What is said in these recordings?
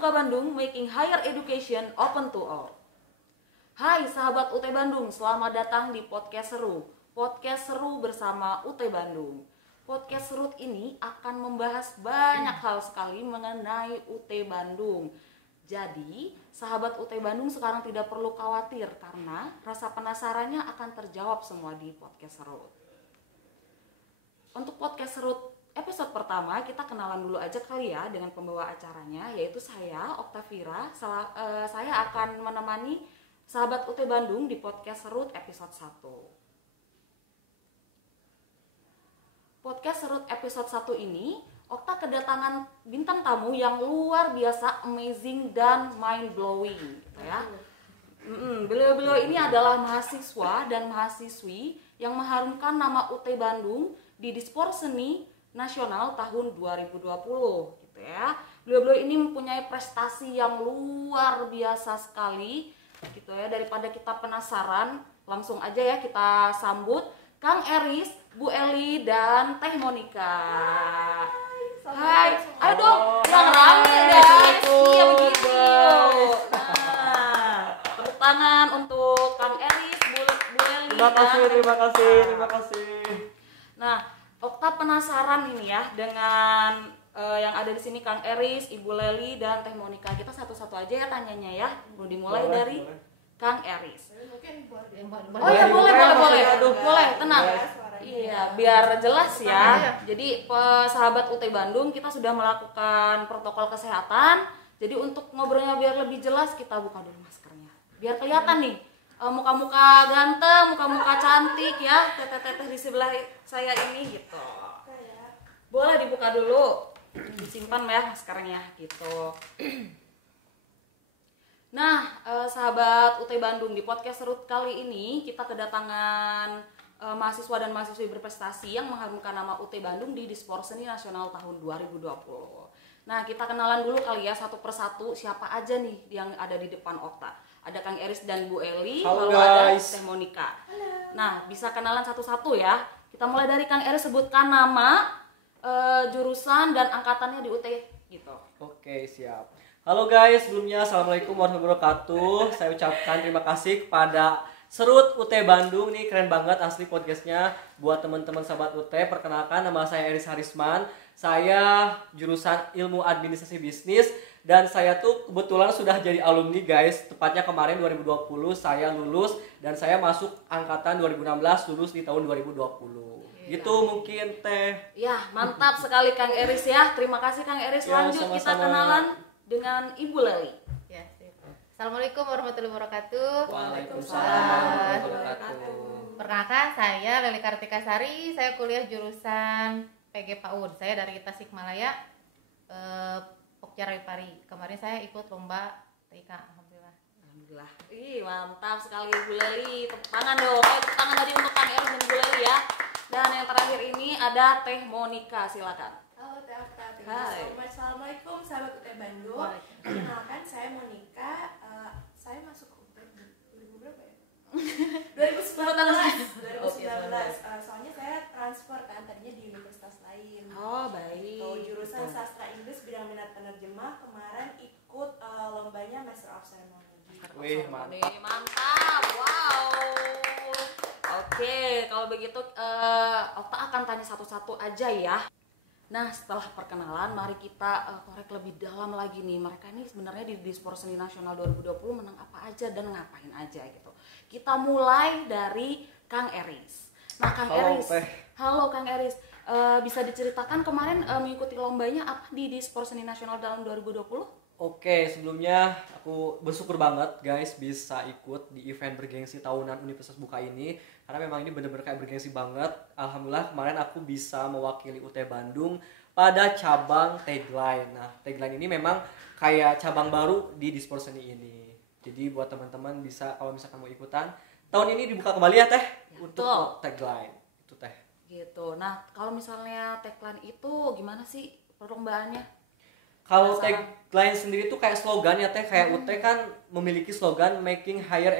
Pramuka Bandung, making higher education open to all. Hai sahabat UT Bandung, selamat datang di Podcast Seru. Podcast Seru bersama UT Bandung. Podcast Seru ini akan membahas banyak hal sekali mengenai UT Bandung. Jadi, sahabat UT Bandung sekarang tidak perlu khawatir karena rasa penasarannya akan terjawab semua di Podcast Seru. Untuk Podcast Seru episode pertama, kita kenalan dulu aja kali ya dengan pembawa acaranya, yaitu saya, Oktavira. Saya akan menemani sahabat UT Bandung di Podcast Serut episode 1. Podcast Serut episode 1 ini, Okta kedatangan bintang tamu yang luar biasa, amazing dan mind blowing gitu ya. Beliau-beliau ini adalah mahasiswa dan mahasiswi yang mengharumkan nama UT Bandung di Dispor Seni Nasional tahun 2020 gitu ya. Beliau-beliau ini mempunyai prestasi yang luar biasa sekali gitu ya. Daripada kita penasaran, langsung aja ya kita sambut Kang Eris, Bu Eli dan Teh Monika. Hai, ayo dong, yang rame guys. Iya begitu. Nah, tepuk tangan untuk Kang Eris, Bu Eli. Terima kasih. Nah, Okta penasaran ini ya dengan yang ada di sini Kang Eris, Ibu Leli dan Teh Monika. Kita satu-satu aja ya tanyanya ya. Mau dimulai dari Kang Eris. Oh ya boleh. Boleh, tenang. Iya, biar jelas ya. Jadi sahabat UT Bandung, kita sudah melakukan protokol kesehatan. Jadi untuk ngobrolnya biar lebih jelas, kita buka dulu maskernya. Biar kelihatan nih muka-muka ganteng, muka-muka cantik ya, teteh-teteh di sebelah saya ini gitu. Boleh dibuka dulu, simpan ya maskernya gitu. Nah, sahabat UT Bandung, di podcast Serut kali ini kita kedatangan mahasiswa dan mahasiswi berprestasi yang mengharumkan nama UT Bandung di Dispor Seni Nasional tahun 2020. Nah, kita kenalan dulu kali ya satu persatu siapa aja nih yang ada di depan Okta. Ada Kang Eris dan Bu Eli, lalu ada Teh Monika. Halo. Nah, bisa kenalan satu-satu ya. Kita mulai dari Kang Eris, sebutkan nama, jurusan dan angkatannya di UT gitu. Oke, siap. Halo guys, sebelumnya Assalamualaikum warahmatullahi wabarakatuh. Saya ucapkan terima kasih kepada Serut UT Bandung nih, keren banget asli podcastnya. Buat teman-teman sahabat UT, perkenalkan nama saya Eris Harisman. Saya jurusan Ilmu Administrasi Bisnis. Dan saya tuh kebetulan sudah jadi alumni guys. Tepatnya kemarin 2020 saya lulus. Dan saya masuk angkatan 2016, lulus di tahun 2020. Gitu mungkin Teh. Ya, mantap sekali Kang Eris ya. Terima kasih Kang Eris. Ya, Lanjut kita sama-sama. kenalan dengan Ibu Leli. Ya, sip. Assalamualaikum warahmatullahi wabarakatuh. Waalaikumsalam warahmatullahi wabarakatuh. Perkenalkan, saya Leli Kartika Sari. Saya kuliah jurusan PG PAUD. Saya dari Tasikmalaya, Pokja Pari. Kemarin saya ikut lomba TIK. Alhamdulillah. Alhamdulillah. Ih, mantap sekali Ibu Leli. Tepuk tangan dong. Tepuk tangan tadi untuk Kang Eris dan Ibu Leli ya. Dan yang terakhir ini ada Teh Monika, silakan. Halo Teh Okta. Hai. Assalamualaikum sahabat UT Bandung. Kenalkan saya Monika. Saya masuk UT 2000 berapa ya? 2019. Soalnya saya transfer kan tadinya di universitas lain. Oh, baik. Jurusan sastra Inggris bidang minat penerjemah. Kemarin ikut lombanya Master of Ceremony. Wih, Mantap. Wow. Oke, kalau begitu Okta akan tanya satu-satu aja ya. Nah, setelah perkenalan, mari kita korek lebih dalam lagi nih. Mereka ini sebenarnya di Dispor Seni Nasional 2020 menang apa aja dan ngapain aja gitu. Kita mulai dari Kang Eris. Nah, Kang Eris. Halo Kang Eris. Bisa diceritakan kemarin mengikuti lombanya apa di Dispor Seni Nasional tahun 2020? Oke, sebelumnya aku bersyukur banget guys bisa ikut di event bergengsi tahunan Universitas Buka ini. Karena memang ini bener-bener kayak bergengsi banget. Alhamdulillah kemarin aku bisa mewakili UT Bandung pada cabang tagline. Nah, tagline ini memang kayak cabang baru di Dispor Seni ini. Jadi buat teman-teman bisa kalau misalkan mau ikutan, tahun ini dibuka kembali ya Teh Ya, untuk tagline. Itu Teh. Gitu. Nah, kalau misalnya tagline itu gimana sih perlombaannya? Kalau tagline sendiri tuh kayak slogan ya Teh, kayak UT kan memiliki slogan making higher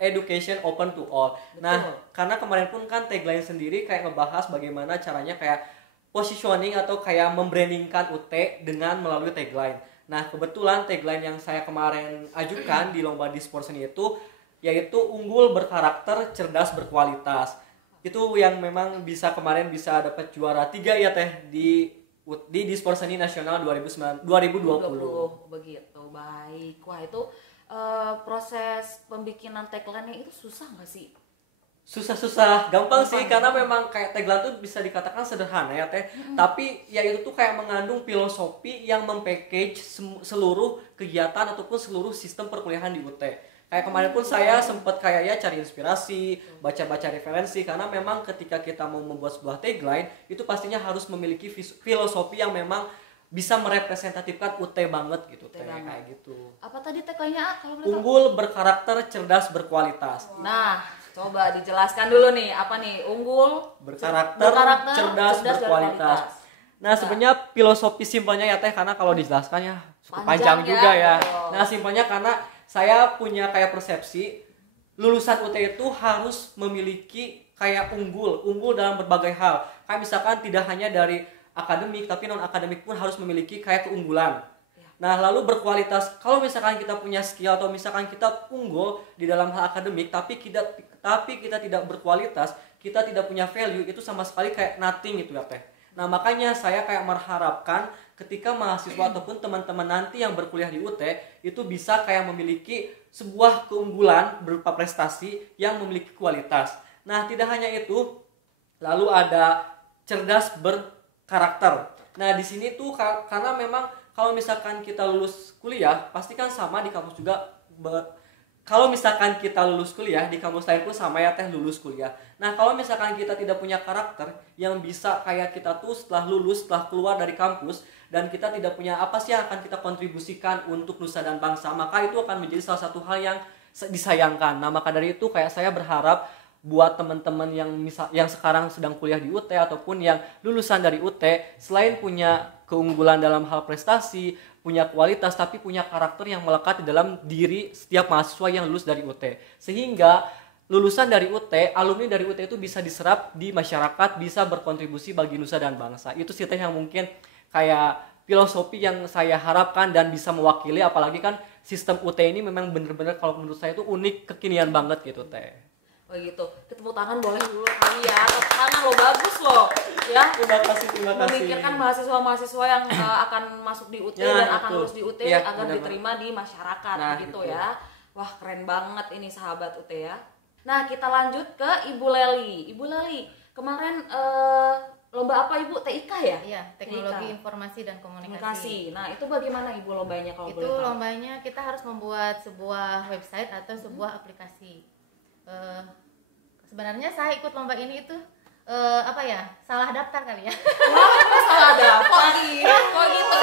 education open to all. Betul. Nah, karena kemarin pun kan tagline sendiri kayak ngebahas bagaimana caranya kayak positioning atau kayak membrandingkan UT dengan melalui tagline. Nah, kebetulan tagline yang saya kemarin ajukan di lomba Disports ini itu yaitu unggul berkarakter, cerdas berkualitas. Itu yang memang kemarin bisa dapat juara 3 ya Teh di Disports Seni Nasional 2020. Begitu, baik. Wah, itu proses pembikinan tagline-nya itu susah nggak sih? Susah, gampang sih karena memang kayak tagline tuh bisa dikatakan sederhana ya Teh. Tapi ya itu tuh kayak mengandung filosofi yang mempackage seluruh kegiatan ataupun seluruh sistem perkuliahan di UT. Kayak kemarin pun saya sempat kayak ya cari inspirasi, baca-baca referensi karena memang ketika kita mau membuat sebuah tagline itu pastinya harus memiliki filosofi yang memang bisa merepresentatifkan UT banget gitu Teh, kayak gitu. Apa tadi tagline-nya kalau boleh tahu? Unggul berkarakter, cerdas berkualitas. Nah, coba dijelaskan dulu nih, apa nih? Unggul, berkarakter cerdas berkualitas. Nah, sebenarnya filosofi simpelnya ya Teh, karena kalau dijelaskan ya cukup panjang juga ya. Nah, simpelnya karena saya punya kayak persepsi lulusan UT itu harus memiliki kayak unggul dalam berbagai hal. Kayak misalkan tidak hanya dari akademik tapi non akademik pun harus memiliki kayak keunggulan. Nah, lalu berkualitas. Kalau misalkan kita punya skill atau misalkan kita unggul di dalam hal akademik tapi kita tidak berkualitas, kita tidak punya value, itu sama sekali kayak nothing gitu ya Teh. Nah, makanya saya kayak mengharapkan ketika mahasiswa ataupun teman-teman nanti yang berkuliah di UT itu bisa kayak memiliki sebuah keunggulan berupa prestasi yang memiliki kualitas. Nah, tidak hanya itu, lalu ada cerdas berkarakter. Nah, di sini tuh karena memang kalau misalkan kita lulus kuliah, pasti kan sama di kampus juga. Kalau misalkan kita lulus kuliah, di kampus lain pun sama ya Teh lulus kuliah. Nah, kalau misalkan kita tidak punya karakter yang bisa kayak kita tuh setelah lulus, setelah keluar dari kampus, dan kita tidak punya apa sih yang akan kita kontribusikan untuk nusa dan bangsa, maka itu akan menjadi salah satu hal yang disayangkan. Nah, maka dari itu kayak saya berharap buat teman-teman yang sekarang sedang kuliah di UT ataupun yang lulusan dari UT, selain punya keunggulan dalam hal prestasi, punya kualitas, tapi punya karakter yang melekat di dalam diri setiap mahasiswa yang lulus dari UT. Sehingga lulusan dari UT, alumni dari UT itu bisa diserap di masyarakat, bisa berkontribusi bagi nusa dan bangsa. Itu sih Teh yang mungkin kayak filosofi yang saya harapkan dan bisa mewakili, apalagi kan sistem UT ini memang benar-benar kalau menurut saya itu unik, kekinian banget gitu Teh. Begitu, tepuk tangan boleh dulu kali ya, tepuk tangan lo bagus loh ya. Terima kasih. Memikirkan mahasiswa-mahasiswa yang akan masuk di UT dan akan lulus di UT agar diterima di masyarakat, begitu ya. Wah, keren banget ini sahabat UT ya. Nah, kita lanjut ke Ibu Leli. Ibu Leli, kemarin lomba apa Ibu? TIK ya? Iya, Teknologi Informasi dan Komunikasi. Nah, itu bagaimana Ibu lombanya kalau boleh tahu? Itu lombanya kita harus membuat sebuah website atau sebuah aplikasi. Sebenarnya saya ikut lomba ini itu salah daftar kali ya. Salah daftar. Kok gitu?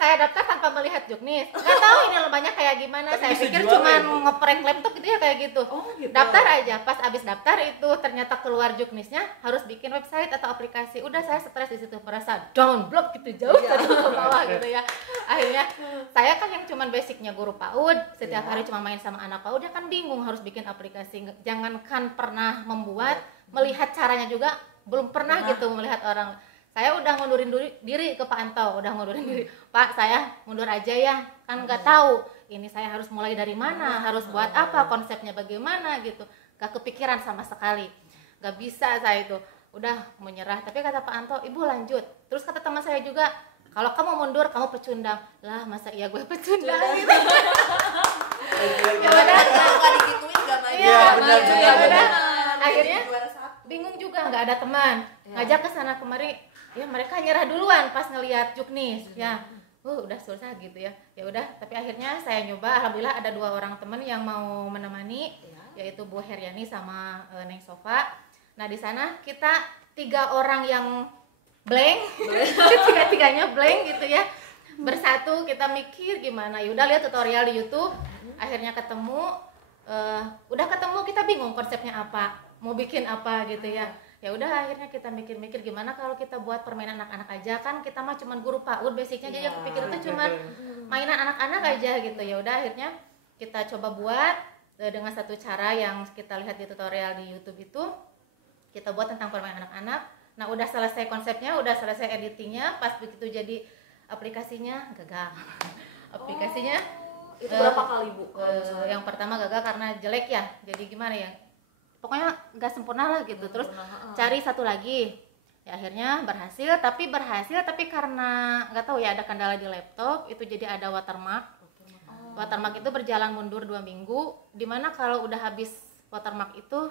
Saya daftar tanpa melihat juknis. Nggak tahu ini lombanya kayak gimana. Saya pikir cuma ngeprank laptop gitu ya, kayak gitu. Gitu. Daftar aja. Pas abis daftar itu ternyata keluar juknisnya harus bikin website atau aplikasi. Udah saya stres di situ, merasa download gitu jauh dari ke bawah gitu ya. Akhirnya saya kan yang cuma basicnya guru PAUD, setiap hari cuma main sama anak PAUD, ya kan bingung harus bikin aplikasi. Jangankan pernah membuat, melihat caranya juga belum pernah gitu melihat orang. Saya udah ngundurin diri ke Pak Anto, Pak, saya mundur aja ya, kan nggak tahu ini saya harus mulai dari mana, harus buat apa, konsepnya bagaimana gitu, gak kepikiran sama sekali, gak bisa saya itu, udah menyerah. Tapi kata Pak Anto, Ibu lanjut. Terus kata teman saya juga, kalau kamu mundur kamu pecundang. Lah masa iya gue pecundang gitu. Ya udah, nggak digituin nggak maju. Iya, benar. Akhirnya bingung juga, nggak ada teman, ngajak ke sana kemari. Ya mereka nyerah duluan pas ngelihat juknis ya. Udah susah gitu ya. Ya udah, tapi akhirnya saya nyoba. Alhamdulillah ada 2 orang teman yang mau menemani, yaitu Bu Heriani sama Neng Sofa. Nah, di sana kita 3 orang yang blank, tiga-tiganya blank gitu ya. Bersatu kita mikir gimana. Ya udah lihat tutorial di YouTube. Akhirnya ketemu, udah ketemu kita bingung konsepnya apa, mau bikin apa gitu ya. Ya udah akhirnya kita mikir-mikir gimana kalau kita buat permainan anak-anak aja, kan kita mah cuman guru PAUD basicnya aja, kepikir itu cuman mainan anak-anak aja gitu. Ya udah akhirnya kita coba buat dengan satu cara yang kita lihat di tutorial di YouTube itu, kita buat tentang permainan anak-anak. Nah, udah selesai konsepnya, udah selesai editingnya, pas begitu jadi aplikasinya gagal. Aplikasinya Itu berapa kali Bu? yang pertama gagal karena jelek ya, jadi gimana ya, pokoknya nggak sempurna lah gitu. Terus cari satu lagi ya, akhirnya berhasil tapi karena nggak tahu ya ada kendala di laptop itu, jadi ada watermark. Watermark itu berjalan mundur 2 minggu, dimana kalau udah habis watermark itu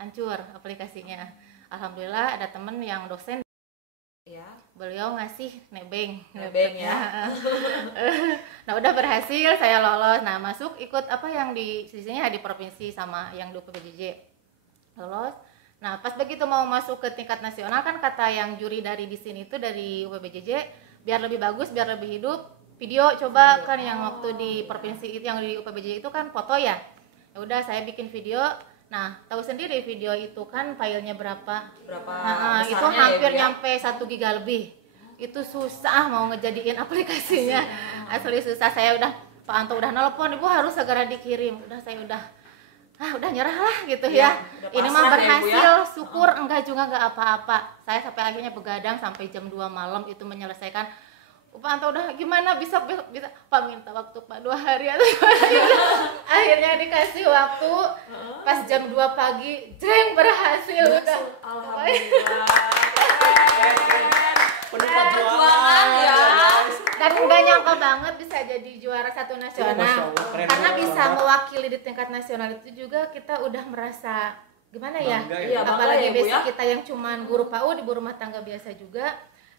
hancur aplikasinya. Alhamdulillah ada temen yang dosen Ya. beliau ngasih nebeng ya. Nah udah berhasil, saya lolos. Nah masuk ikut apa yang di sisinya di provinsi sama yang di UPBJJ, lolos. Nah pas begitu mau masuk ke tingkat nasional kan kata yang juri dari di sini itu dari UPBJJ, biar lebih bagus, biar lebih hidup, video coba kan yang waktu di provinsi itu yang di UPBJJ itu kan foto ya. Ya udah saya bikin video. Nah, tahu sendiri video itu kan filenya berapa? Nah, itu hampir nyampe 1 giga lebih. Itu susah mau ngejadiin aplikasinya. Asli susah. Saya udah Pak Anto udah nelpon, Ibu harus segera dikirim. Udah saya udah nyerah lah gitu ya. Ini mah berhasil, syukur enggak juga enggak apa-apa. Saya sampai akhirnya begadang sampai jam 2 malam itu menyelesaikan. Pak Anto udah gimana bisa Pak minta waktu Pak 2 hari atau akhirnya dikasih waktu pas jam 2 pagi jreng berhasil udah. Alhamdulillah. Penuh perjuangan ya. Dan nggak nyangka banget bisa jadi juara 1 nasional. Karena bisa mewakili di tingkat nasional itu juga kita udah merasa gimana ya? Bangga Apalagi ya, Bu, basic ya? kita yang cuman guru PAUD, ibu rumah tangga biasa juga.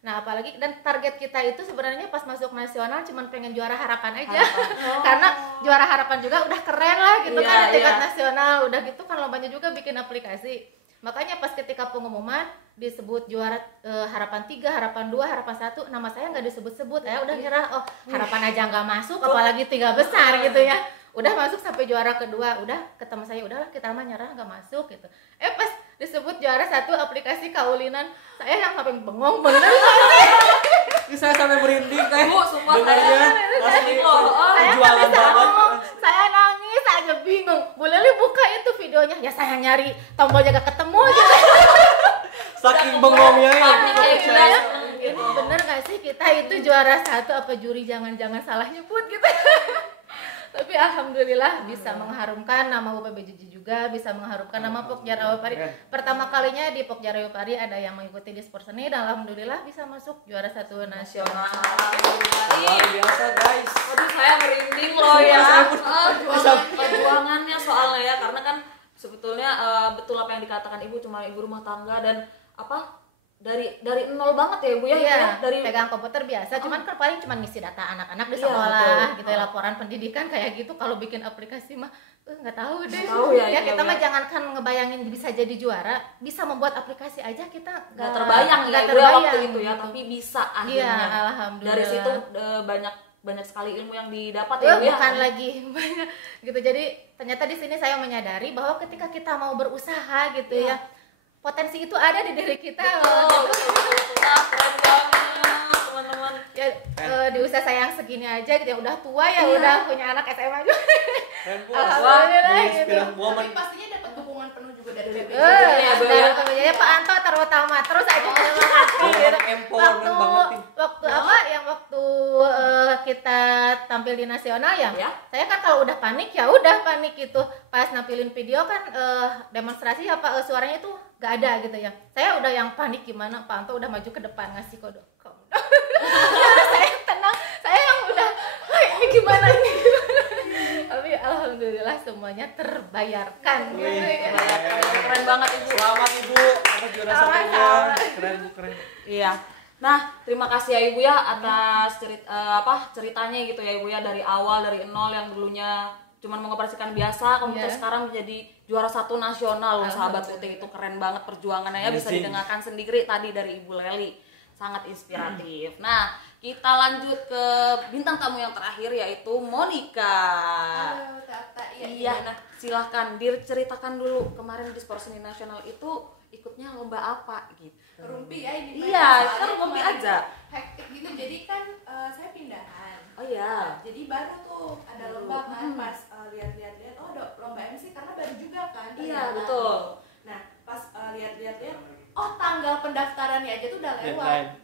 Nah apalagi dan target kita itu sebenarnya pas masuk nasional cuman pengen juara harapan aja. Karena juara harapan juga udah keren lah gitu kan di tingkat nasional. Udah gitu kan lombanya juga bikin aplikasi. Makanya pas ketika pengumuman disebut juara harapan 3, harapan 2, harapan 1, nama saya nggak disebut-sebut. Ya udah kira harapan aja nggak masuk, apalagi 3 besar gitu ya. Udah masuk sampai juara kedua, udah ketemu saya, udahlah kita mah nyerah nggak masuk gitu. Pas disebut juara 1 aplikasi kaulinan, saya yang sampai bengong bener. Ini saya sampai merinding kayak Bu, sumpah dengarnya asli perjuangan banget. Saya nangis aja bingung. Bu Leli buka itu videonya, ya saya nyari tombolnya gak ketemu gitu. Saking bengongnya ya. Ini bener gak sih kita itu juara 1 apa juri jangan-jangan salah nyebut gitu. Tapi alhamdulillah bisa mengharumkan nama UPBJJ juga, bisa mengharumkan nama Pokja Rawapari. Pertama kalinya di Pokja Rawapari ada yang mengikuti di sport seni dan alhamdulillah bisa masuk juara 1 nasional. Luar biasa guys. Aduh saya merinding loh ya. Perjuangannya soalnya ya, karena kan sebetulnya betul apa yang dikatakan Ibu, cuma ibu rumah tangga dan apa dari nol banget ya Ibu ya. Iya, dari pegang komputer biasa, cuman kan paling cuma ngisi data anak-anak di sekolah gitu ya, laporan pendidikan kayak gitu. Kalau bikin aplikasi mah nggak tahu deh. Ya kita mah jangankan ngebayangin bisa jadi juara, bisa membuat aplikasi aja kita nggak terbayang ya Ibu ya waktu itu ya, tapi bisa akhirnya. Iya, alhamdulillah. Dari situ banyak sekali ilmu yang didapat ya Bu ya. Bukan lagi banyak gitu. Jadi ternyata di sini saya menyadari bahwa ketika kita mau berusaha gitu ya, potensi itu ada di diri kita. Betul. Keren banget teman-teman. Ya di usia saya yang segini aja gitu ya, udah tua ya, udah punya anak SMA juga. Alhamdulillah gitu. Tapi pastinya dapat dukungan penuh juga dari BPJJ. Dari PBJJ Pak Anto terutama terus aja terima kasih gitu. Waktu kita tampil di nasional ya, saya kan kalau udah panik ya udah panik gitu. Pas nampilin video kan demonstrasi apa suaranya itu gak ada gitu ya. Saya udah yang panik gimana, Pak Anto udah maju ke depan ngasih kode. Saya tenang, saya yang udah ini gimana. Tapi alhamdulillah semuanya terbayarkan gitu ya. Keren banget Ibu. Selamat Ibu, apa juara 1-nya. Keren Bu, keren. Iya. Nah, terima kasih ya Ibu ya atas ceritanya gitu ya Ibu ya, dari awal dari nol yang dulunya cuman mengoperasikan biasa, komputer sekarang menjadi juara 1 nasional loh sahabat UT. Itu keren banget perjuangannya ya, bisa didengarkan sendiri tadi dari Ibu Leli. Sangat inspiratif. Nah, kita lanjut ke bintang tamu yang terakhir yaitu Monica. Halo Tata. Iya, nah silahkan diceritakan dulu kemarin di Sport Seni Nasional itu ikutnya lomba apa gitu. Rumpi ya ini. Iya, kan rumpi aja. Hektik gitu, jadi kan saya pindahan. Oh iya. Jadi baru tuh ada lomba kan, pas lihat-lihat ada lomba MC karena baru juga kan. Iya, ternyata. betul. Nah, pas lihat-lihat tanggal pendaftarannya aja tuh udah lewat.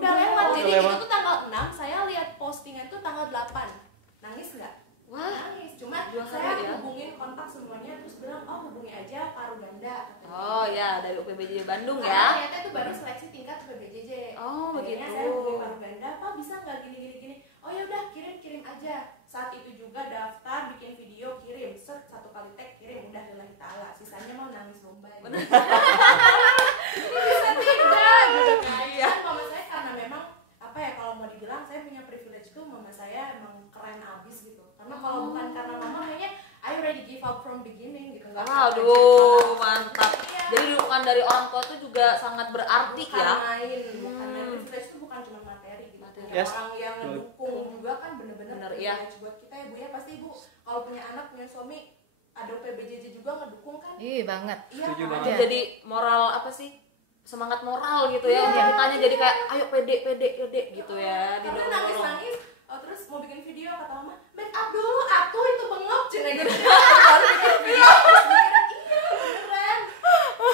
Udah lewat, Oh, jadi udah lewat. itu tuh tanggal 6, saya lihat postingan tuh tanggal 8. Nangis nggak? Wah, Nangis, cuma dua kali saya ya. hubungin kontak semuanya terus bilang, oh hubungi aja Pak Ruganda katanya. Oh ya, dari UPBJ Bandung Karena ya. ternyata itu baru seleksi tingkat PBJJ. Oh, Akhirnya begitu. saya hubungi Pak Ruganda, Pak bisa nggak gini. Oh ya udah kirim aja. Saat itu juga daftar, bikin video, kirim, set 1 kali tag, kirim, udah lillahi ta'ala. Sisanya mau nangis lomba. Gitu. Bisa tidak gitu kan. Iya. Kan mama saya karena memang apa ya, kalau mau dibilang saya punya privilege tuh, mama saya emang keren abis gitu. Karena kalau bukan karena mama kayaknya I already give up from beginning gitu. Nggak akan Waduh, lanjut. mantap. Iya. Jadi dukungan dari orang tua tuh juga sangat berarti Bukan ya. main, bukan main. Privilege itu bukan cuma materi gitu. Materi. Punya Yes. orang yang ngedukung juga kan bener-bener Bener, iya. privilege buat kita ya Bu ya. Pasti Ibu kalau punya anak, punya suami, ada PBJJ juga ngedukung kan? Ih banget. Iya Setuju kan? banget. Itu jadi moral apa sih? Semangat moral gitu ya. Iya. Kitanya jadi kayak ayo pede gitu ya. Karena Didorong-dorong. nangis-nangis, terus mau bikin video kata mama, make up dulu, atuh itu bengok cina gitu. Baru bikin video, terus mikirnya, iya beneran.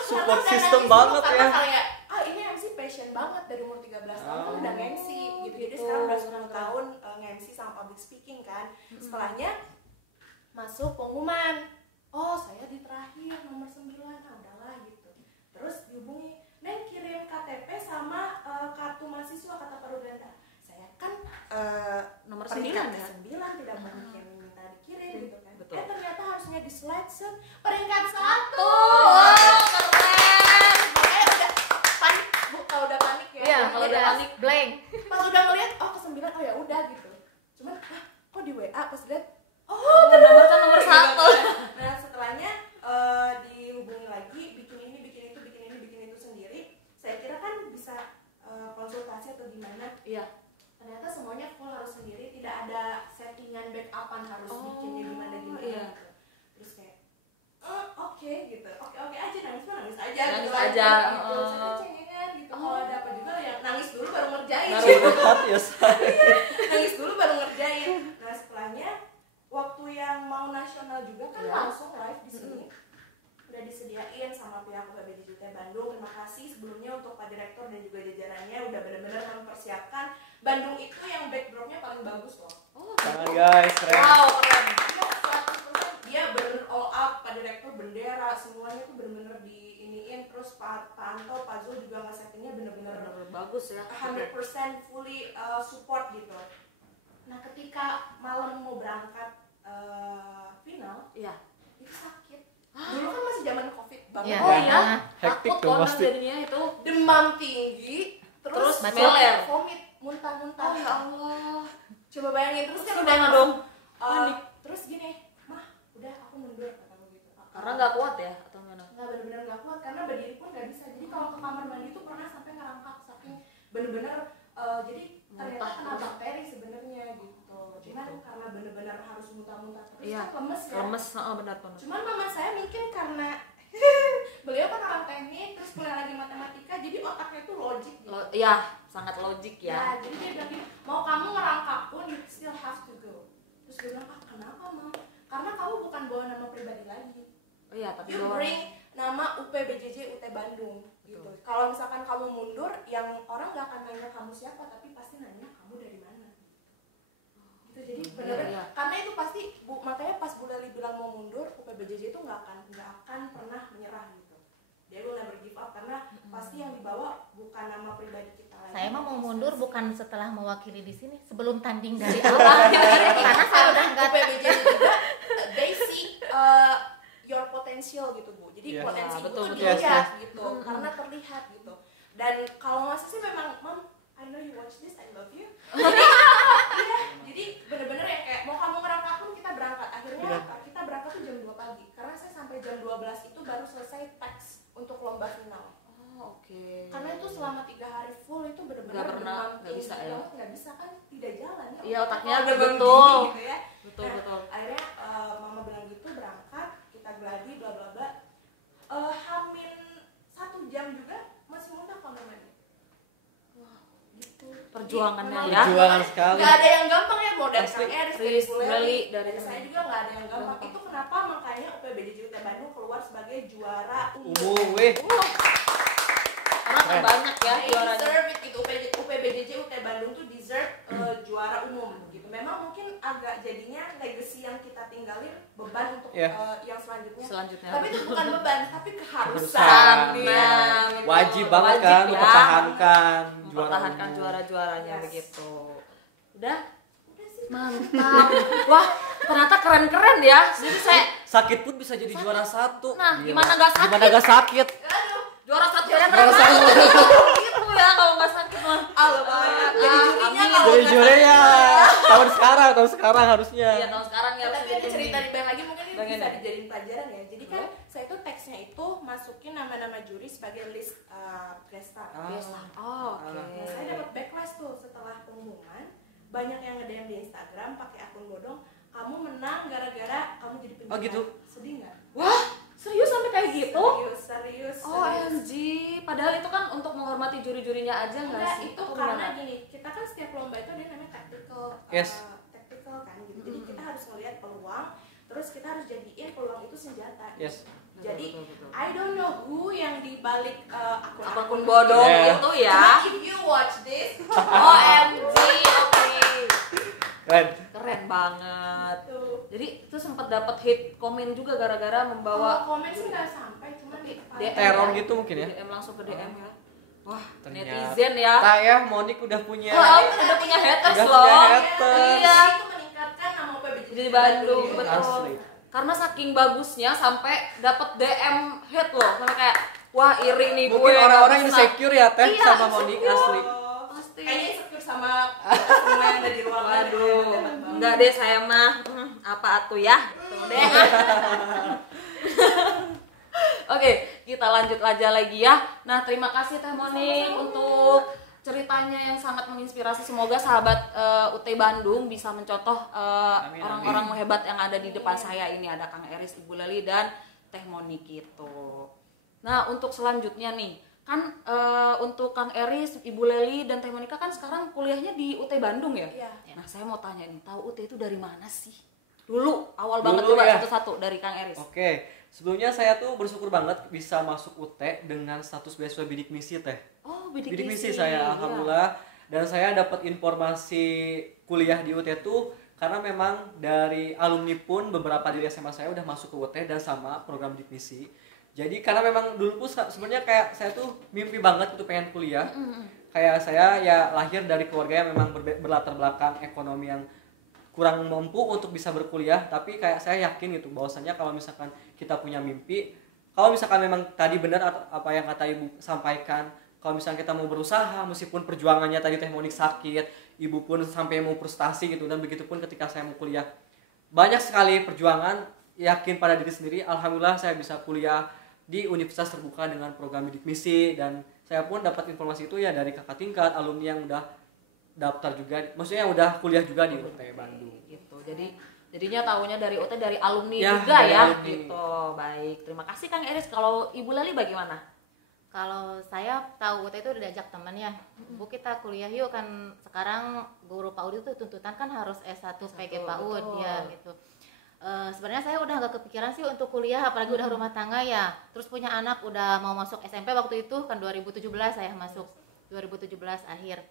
Support Karena system nangis banget dulu ya. karena kayak, ini MC passion banget dari umur 13 tahun kan udah nge-MC gitu. Jadi gitu. sekarang udah 10 tahun nge-MC sama public speaking kan. Setelahnya masuk pengumuman, oh saya di terakhir nomor 9, udahlah gitu. Terus dihubungi, Neng kirim KTP sama kartu mahasiswa kata Pak Ruganda. Saya kan Nomor peringkat 9 ya. 9 tidak mungkin minta dikirim gitu kan. Betul. Ternyata harusnya di slide set peringkat 1. Wow, keren. Makanya udah panik, Bu, kalau udah panik ya. Iya, kalau udah panik. blank. Pas udah ngeliat, oh ke 9, oh ya udah gitu. Cuman, kok di WA pas lihat, Nomor kan nomor 1. Nah setelahnya dihubungi lagi, bikin ini, bikin itu sendiri. Saya kira kan bisa konsultasi atau gimana. Iya. Ternyata semuanya full harus sendiri, tidak ada settingan backupan harus bikinnya gimana iya. gitu. Terus kayak oke gitu, oke aja, nangis aja Nangis gitu aja, gitu. Saya cengengan gitu. Kalau ada apa juga ya nangis dulu baru ngerjain. Baru dekat ya saya. Nangis dulu baru ngerjain. Nah setelahnya waktu yang mau nasional juga kan Iya. langsung live di sini. Udah disediain sama pihak UPBJJ Bandung. Terima kasih sebelumnya untuk Pak Direktur dan juga jajarannya udah benar-benar mempersiapkan Bandung itu yang backdropnya paling bagus loh. Oh, Jangan guys, keren. wow, keren. Dia 100% dia bener all up, Pak Direktur, bendera semuanya tuh bener-bener diiniin. Terus Pak Anto, Pak Zul juga nge-settingnya bener-bener Bener-bener bagus ya. 100% fully support gitu. Nah ketika malam mau berangkat final Iya. itu sakit. Dulu kan masih zaman COVID banget. Iya. Oh iya. Hektik Takut tuh banget pasti. jadinya itu. Demam tinggi, terus Terus meler. vomit, muntah-muntah. Oh ya Allah. Coba bayangin terus kan Terus gimana dong? panik. Terus gini, mah udah aku mundur kataku gitu. Karena nggak kuat ya atau gimana? Nggak benar-benar nggak kuat karena berdiri pun nggak bisa. Jadi kalau ke kamar mandi itu pernah sampai ngerangkak saking bener-bener jadi ternyata Muntah kena terus. bakteri sebenarnya gitu. Cuman karena bener-bener harus muntah-muntah terus Iya. kan lemes ya. Lemes, benar benar. Cuman mama saya mungkin karena beliau kan orang teknik terus kuliah lagi matematika jadi otaknya itu logik gitu. Ya, sangat logik ya. Ya, jadi dia bilang gini, mau kamu ngerangkak pun you still have to go. Terus dia bilang, kenapa Mam? Karena kamu bukan bawa nama pribadi lagi. Oh iya, tapi You bring nama UPBJJ UT Bandung gitu. Kalau misalkan kamu mundur, yang orang nggak akan nanya kamu siapa, tapi pasti nanya kamu dari mana. Gitu. Jadi benar-benar iya. karena itu pasti makanya pas Bu Leli bilang mau mundur, UPBJJ itu nggak akan pernah menyerah gitu. Dia will never give up karena pasti yang dibawa bukan nama pribadi kita lagi. Saya mah mau mundur bukan setelah mewakili di sini, sebelum tanding dari awal. Karena saya udah nggak UPBJJ juga they see your potential gitu Bu. Jadi Yes. potensi Ah, Ibu betul, tuh betul. dilihat gitu, karena terlihat gitu. Dan kalau masa sih memang Mam, I know you watch this, I love you. Jadi, iya, jadi bener-bener ya kayak mau kamu ngerangkak pun kita berangkat. Akhirnya kita berangkat tuh jam 2 pagi. Karena saya sampai jam 12 itu baru selesai teks untuk lomba final. Oh, oke. Karena itu selama 3 hari full itu bener-bener Nggak pernah, demam nggak bisa tinggi ya? banget, nggak bisa kan tidak jalan ya. Iya, otaknya Kalau demam betul. tinggi gitu ya. Betul, Nah, betul. Akhirnya mama bilang gitu, berangkat, kita gladi bla bla bla. Hamin 1 jam juga masih muntah kalau namanya. Wah, gitu. Perjuangannya Memang ya. Perjuangan sekali. Gak ada yang gampang ya, mau dari Asli. Kang Eris, dari Riz, Bu Leli, Leli, dari dari saya juga gak ada yang gampang. Gampang. Itu kenapa makanya UPBJJ UT Bandung keluar sebagai juara Umum weh. Karena kan Keren. banyak ya They juaranya. deserve it gitu. UPBJJ UPBJJ UT Bandung tuh deserve juara umum gitu. Memang mungkin agak jadinya legacy yang kita tinggalin beban untuk yang selanjutnya. Tapi itu bukan beban, tapi keharusan. Wajib banget kan mempertahankan juara-juaranya begitu. Udah sih. Mantap. Wah, ternyata keren-keren ya. Jadi saya sakit pun bisa jadi juara 1. Nah, gimana gak sakit? Gimana gak sakit? Aduh, Juara 1 Juara satu. gitu ya kalau nggak sakit mah. jadi jurinya kalau Jadi jurinya tahun sekarang harusnya. Iya, tahun sekarang ya harus tapi ada jadi cerita di band lagi mungkin ini Bagian bisa ya? dijadiin pelajaran ya. Jadi kan saya itu teksnya itu masukin nama-nama juri sebagai list guest star. Oh, oke. Nah, saya dapat backlash tuh setelah pengumuman. Banyak yang nge-DM di Instagram pakai akun bodong, kamu menang gara-gara kamu jadi penyiar. Oh, gitu? Sedih nggak? Wah, serius sampai kayak gitu? Serius. OMG, padahal itu kan untuk menghormati juri-jurinya aja nggak Enggak, sih? itu Atau karena gimana? gini, kita kan setiap lomba itu ada yang namanya tactical kan gitu. Jadi kita harus melihat peluang, terus kita harus jadiin peluang itu senjata. Yes. Jadi Betul. I don't know who yang dibalik Akun bodong itu ya. Cuma if you watch this, OMG, oke. Keren. Banget. tuh. Jadi itu sempat dapat hate komen juga gara-gara membawa Komen sih nggak sampai, cuma di DM Teror ya? gitu mungkin ya? DM langsung ke DM ya. Wah, Ternyata. netizen ya. Saya Monik udah punya. Udah punya haters Udah loh. punya haters. Iya. Itu meningkatkan nama UPBJJ Di Bandung, Bandung. betul. Asli. Karena saking bagusnya sampai dapat DM hate loh. Sampai kayak wah iri nih gue. Mungkin orang-orang nggak bisa. insecure ya Teh Iya, sama Monik insecure. asli. Pasti. Kayaknya insecure sama semua yang ada di ruangan. Waduh, enggak deh saya mah apa atuh ya. Tuh deh. Oke, kita lanjut aja lagi ya. Nah, terima kasih Teh Monik untuk ceritanya yang sangat menginspirasi. Semoga sahabat UT Bandung bisa mencontoh Amin, orang-orang hebat yang ada di depan saya ini. Ada Kang Eris, Ibu Leli, dan Teh Monik gitu. Nah, untuk selanjutnya nih, kan untuk Kang Eris, Ibu Leli, dan Teh Monika kan sekarang kuliahnya di UT Bandung ya? Iya. Nah, saya mau tanya nih, tahu UT itu dari mana sih? Dulu, awal Dulu banget coba ya. satu-satu dari Kang Eris. Oke, sebelumnya saya tuh bersyukur banget bisa masuk UT dengan status beasiswa bidik misi Teh. Oh, Bidik misi saya, alhamdulillah. Dan saya dapat informasi kuliah di UT tuh karena memang dari alumni pun beberapa dari SMA saya udah masuk ke UT dan sama program bidik misi. Jadi karena memang dulu pun sebenarnya kayak saya tuh mimpi banget itu pengen kuliah. Kayak saya ya lahir dari keluarga yang memang berlatar belakang ekonomi yang kurang mampu untuk bisa berkuliah, tapi kayak saya yakin gitu bahwasannya kalau misalkan kita punya mimpi, kalau misalkan memang tadi benar apa yang kata Ibu sampaikan, kalau misalkan kita mau berusaha meskipun perjuangannya tadi Teh Monik sakit, Ibu pun sampai mau frustasi gitu, dan begitupun ketika saya mau kuliah. Banyak sekali perjuangan, yakin pada diri sendiri, alhamdulillah saya bisa kuliah di universitas terbuka dengan program bidik misi, dan saya pun dapat informasi itu ya dari kakak tingkat, alumni yang udah daftar juga, maksudnya udah kuliah juga di UT Bandung. Gitu. Jadinya tahunya dari UT dari alumni Ya, juga dari ya. alumni. Gitu. Baik, terima kasih Kang Eris. Kalau Ibu Leli bagaimana? Kalau saya tahu UT itu udah diajak teman ya, Bu kita kuliah yuk, kan sekarang guru PAUD itu tuntutan kan harus S1 PG PAUD betul. ya gitu. Sebenarnya saya udah nggak kepikiran sih untuk kuliah, apalagi udah rumah tangga ya. Terus punya anak udah mau masuk SMP waktu itu kan 2017 saya masuk 2017 akhir.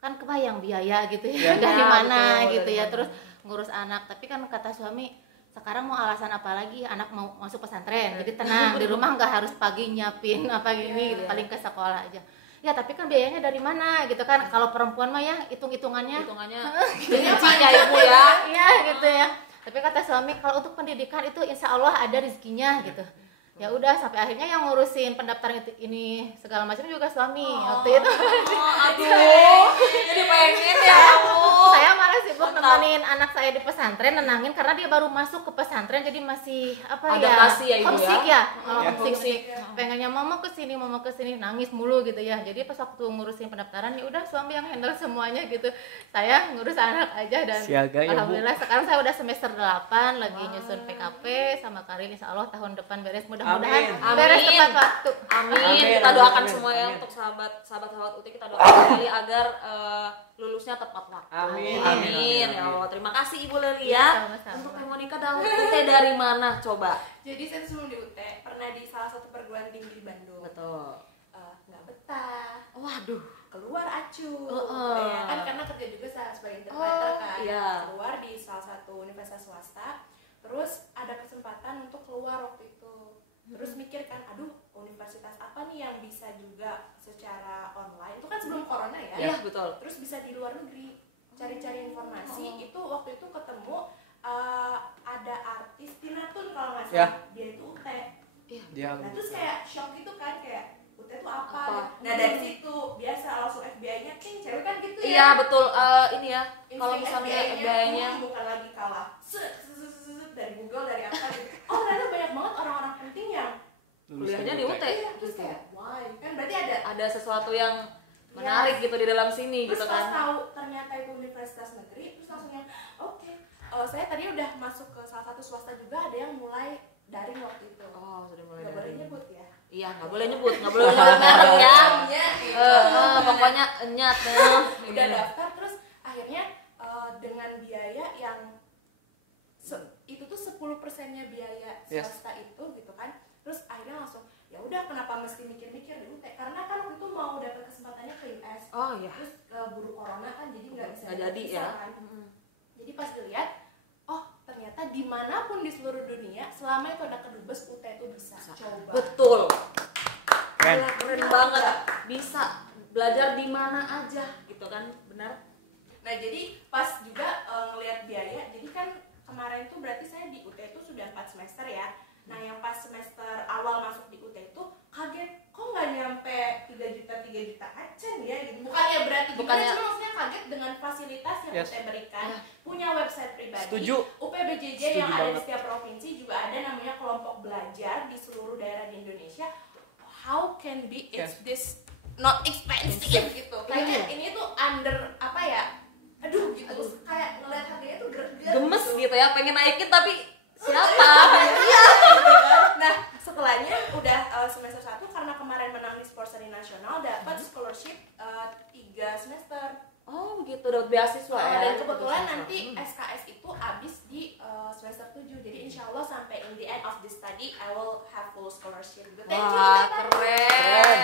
Kan kebayang biaya gitu ya, dari mana betul, gitu dari ya, mana. terus ngurus anak. Tapi kan kata suami, sekarang mau alasan apa lagi, anak mau masuk pesantren, jadi tenang di rumah, nggak harus pagi nyiapin apa gini gitu, paling ke sekolah aja. Ya tapi kan biayanya dari mana gitu kan, kalau perempuan mah ya hitungannya Rezekinya Ibu ya. iya gitu ya. Tapi kata suami, kalau untuk pendidikan itu insya Allah ada rezekinya gitu. Ya udah, sampai akhirnya yang ngurusin pendaftaran ini segala macam juga suami waktu itu. Aduh, jadi pengen ya kamu. Saya malah sibuk nemenin anak saya di pesantren, nenangin karena dia baru masuk ke pesantren, jadi masih apa Adaptasi ya, Ibu homesick ya? ya. Kalau Ya. homesick, pengennya mama kesini, nangis mulu gitu ya. Jadi pas waktu ngurusin pendaftaran ya udah suami yang handle semuanya gitu. Saya ngurus anak aja, dan Siaga ya, Bu. alhamdulillah sekarang saya udah semester 8 lagi nyusun PKP sama Karin, insya Allah tahun depan beres, mudah-mudahan Amin. beres Amin. tepat waktu. Amin. Amin, Kita doakan amin, semua ya amin. untuk sahabat UT, kita doakan sekali agar lulusnya tepat waktu. Amin. Amin. Ya Allah, terima kasih Ibu Leli ya. Sama-sama. Untuk Teh Monika dalam UT dari mana coba? Jadi saya sebelum di UT pernah di salah satu perguruan tinggi di Bandung. Betul. Nggak betah. Waduh. keluar acu, Heeh. ya kan karena kerja juga sebagai interpreter kan, iya. keluar di salah satu universitas swasta, terus ada kesempatan untuk keluar waktu itu, terus mikir kan, aduh universitas apa nih yang bisa juga secara online, itu kan sebelum corona ya, Iya, betul. terus bisa di luar negeri, cari-cari informasi, itu waktu itu ketemu ada artis Tina Tun kalau nggak salah, dia itu UT, Dia nah terus kayak shock gitu kan, kayak UT itu apa? Apa? Nah dari situ biasa langsung FBI-nya ting, cewek kan gitu ya. Iya, betul. Ini ya, kalau Insting misalnya FBI-nya FBI-nya bukan lagi kalah dari Google, dari apa gitu. Oh ternyata banyak banget orang-orang penting yang kuliahnya di UT. iya, terus kayak why? Kan berarti ada Sesuatu yang menarik gitu di dalam sini terus gitu pas kan. tahu ternyata itu universitas negeri, terus langsung yang oke. Saya tadi udah masuk ke salah satu swasta juga, ada yang mulai daring waktu itu. Oh, sudah mulai Nggak boleh dari. nyebut ya. Iya, nggak boleh nyebut merek ya. Namanya, gitu. Pokoknya enyat Udah daftar, terus akhirnya dengan biaya yang itu tuh 10%-nya biaya swasta itu gitu kan. Terus akhirnya langsung ya udah, kenapa mesti mikir-mikir di UT, karena kan waktu itu mau dapat kesempatannya ke US. Oh iya. Terus buru corona kan, jadi nggak bisa Nggak jadi visa ya. kan. Jadi pas dilihat, oh ternyata dimanapun di seluruh dunia selama itu ada kedubes, UT itu bisa. Coba. Betul. Keren. Gila, keren banget. Bisa belajar di mana aja gitu kan, benar? Nah jadi pas juga ngelihat biaya, jadi kan kemarin tuh berarti saya di UT itu sudah 4 semester ya. Nah yang pas semester awal masuk di UT itu kaget, kok nggak nyampe 3 juta aja ya gitu. Bukannya berarti gimana, cuma maksudnya kaget dengan fasilitas yang UT berikan. Punya website pribadi. Setuju. UPBJJ Setuju yang ada banget. di setiap provinsi juga ada namanya kelompok belajar di seluruh daerah di Indonesia. How can be this not expensive gitu. Kayaknya ini tuh under apa ya? Aduh gitu. Kayak ngeliat harganya tuh greget. Gemes gitu ya, pengen naikin tapi siapa? Iya. Nah setelahnya udah semester 1 karena kemarin menang di Sportsari Nasional, dapat scholarship 3 semester. Oh gitu, dapat beasiswa ya. Dan kebetulan nanti SKS itu habis di semester 7. Jadi insya Allah sampai in the end of this study I will have full scholarship. Thank you. Wah, Tata. keren.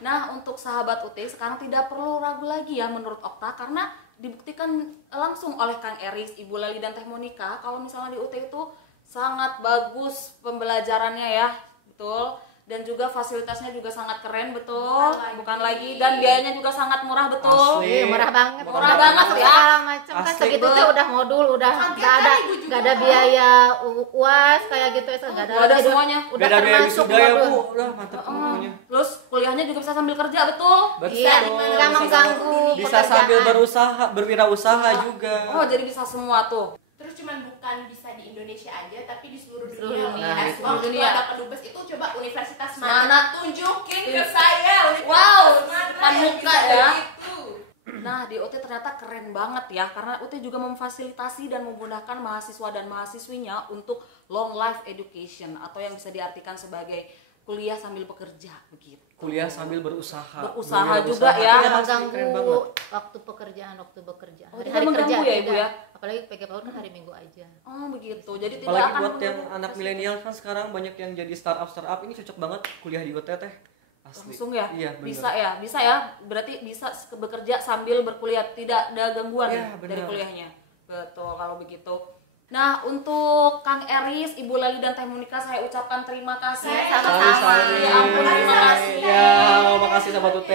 Nah, untuk sahabat UT sekarang tidak perlu ragu lagi ya menurut Okta, karena dibuktikan langsung oleh Kang Eris, Ibu Lali dan Teh Monika kalau misalnya di UT itu sangat bagus pembelajarannya ya, betul. Dan juga fasilitasnya juga sangat keren, betul. Bukan lagi. Dan biayanya juga sangat murah, betul. Asli. Murah banget. Murah banget ya. Segala macam kan Asli. segitu tuh udah modul, udah nggak ada biaya UAS kayak gitu, nggak ada. Nggak ada Udah- semuanya. Udah Beda biaya termasuk wisuda ya, modul. Bu. Udah mantap pokoknya. Terus kuliahnya juga bisa sambil kerja, betul. Iya, nggak mengganggu Bisa pekerjaan. sambil berusaha, berwirausaha juga. Oh, jadi bisa semua tuh. Terus cuman bukan bisa di Indonesia aja, tapi di seluruh Seluruh dunia. dunia. As long Seluruh itu dunia. ada kedubes itu, coba universitas Mana? mana? Tunjukin ke saya. Wow, Mana depan yang muka bisa ya. begitu. Nah, di UT ternyata keren banget ya, karena UT juga memfasilitasi dan memudahkan mahasiswa dan mahasiswinya untuk long life education, atau yang bisa diartikan sebagai kuliah sambil bekerja begitu. Kuliah sambil berusaha. Berusaha Berwirausaha. juga ya. Iya, Tidak asli, keren mengganggu banget. waktu pekerjaan. Oh, Hari-hari tidak mengganggu kerja ya, Ibu tidak. ya? Apalagi PG PAUD kan hari Minggu aja. Oh, begitu. Jadi tidak Apalagi akan buat yang mengganggu anak proses. milenial kan sekarang banyak yang jadi startup ini cocok banget kuliah di UT teh. Asli. Langsung ya? Iya, bener. Bisa ya. Berarti bisa bekerja sambil berkuliah, tidak ada gangguan Iya, dari bener. kuliahnya. Betul kalau begitu. Nah, untuk Kang Eris, Ibu Lali dan Teh Monika, saya ucapkan terima kasih. Sama-sama. Ya ampun, terima kasih. Ya, makasih sahabat UT.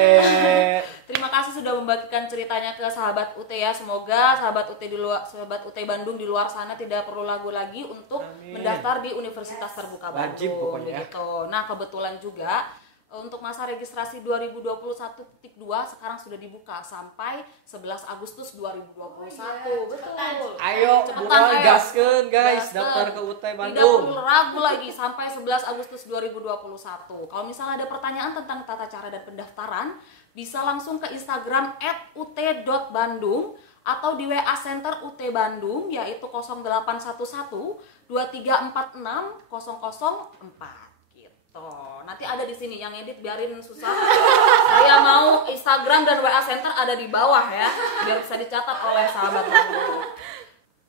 Terima kasih sudah membagikan ceritanya ke sahabat UT ya. Semoga sahabat UT sahabat UT Bandung di luar sana tidak perlu ragu lagi untuk Amin. mendaftar di Universitas Terbuka Bandung. Wajib pokoknya ya. Begitu. Nah, kebetulan juga untuk masa registrasi 2021.2 sekarang sudah dibuka sampai 11 Agustus 2021. Betul. Ayo, Cepetan, buruan ayo. gaskeun guys, Gaskeun. daftar ke UT Tidak Bandung. perlu ragu lagi sampai 11 Agustus 2021. Kalau misalnya ada pertanyaan tentang tata cara dan pendaftaran, bisa langsung ke Instagram @ut.bandung atau di WA Center UT Bandung yaitu 0811 2346 004 gitu. Nanti ada di sini, yang edit biarin susah. Saya mau Instagram dan WA Center ada di bawah ya, biar bisa dicatat oleh sahabat Bandung.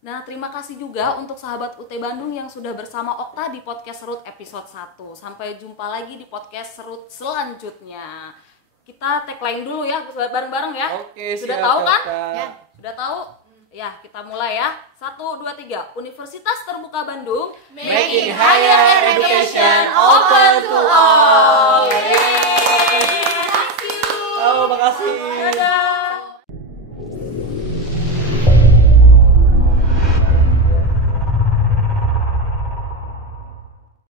Nah, terima kasih juga untuk sahabat UT Bandung yang sudah bersama Okta di podcast Serut episode 1. Sampai jumpa lagi di podcast Serut selanjutnya. Kita tagline dulu ya, bareng-bareng ya. Oke, sudah siap, tahu kan? Kak. Ya, sudah tahu? Ya, kita mulai ya. 1, 2, 3. Universitas Terbuka Bandung, Making higher education open to all. Yeay. Terima kasih. Oh, makasih. Dadah.